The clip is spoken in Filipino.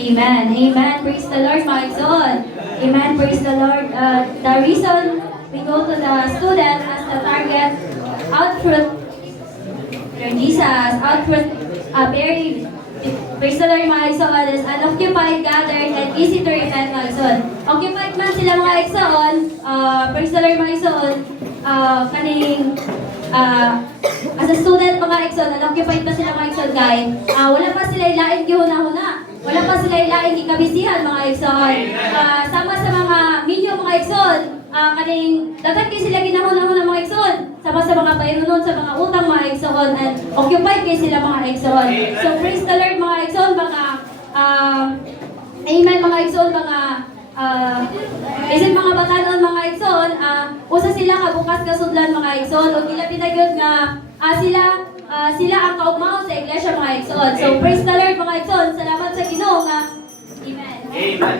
Amen. Amen. Praise the Lord, my son. Amen. Praise the Lord. The reason we go to the student as the target outfruit Lord Jesus, outfruit very praise the Lord, mga igsoon, is unoccupied, gathered, and easy to repent, mga igsoon. Occupied man sila, mga igsoon, praise the Lord, mga igsoon, kaning as a student, mga igsoon, unoccupied pa sila, mga igsoon, guys. Wala pa sila ilaing gihuna-huna. Wala pa sila ilaing gikabisihan, mga igsoon. Sama sa mga minyo, mga igsoon, kaning dapat kayo sila ginahuna-huna, mga igsoon. Sama sa mga bayronon, sa mga utang, mga igsoon, and occupied kayo sila, mga igsoon. So, praise the Lord, mga igsoon, mga amen, mga igsoon, mga isip mga batanon, mga igsoon, usa sila kabukas kasudlan, mga igsoon, o gila pinagyod nga sila ang kaugmahon sa iglesia, mga igsoon. So, praise the Lord, mga igsoon. Salamat sa Ginoo nga. Amen. Amen.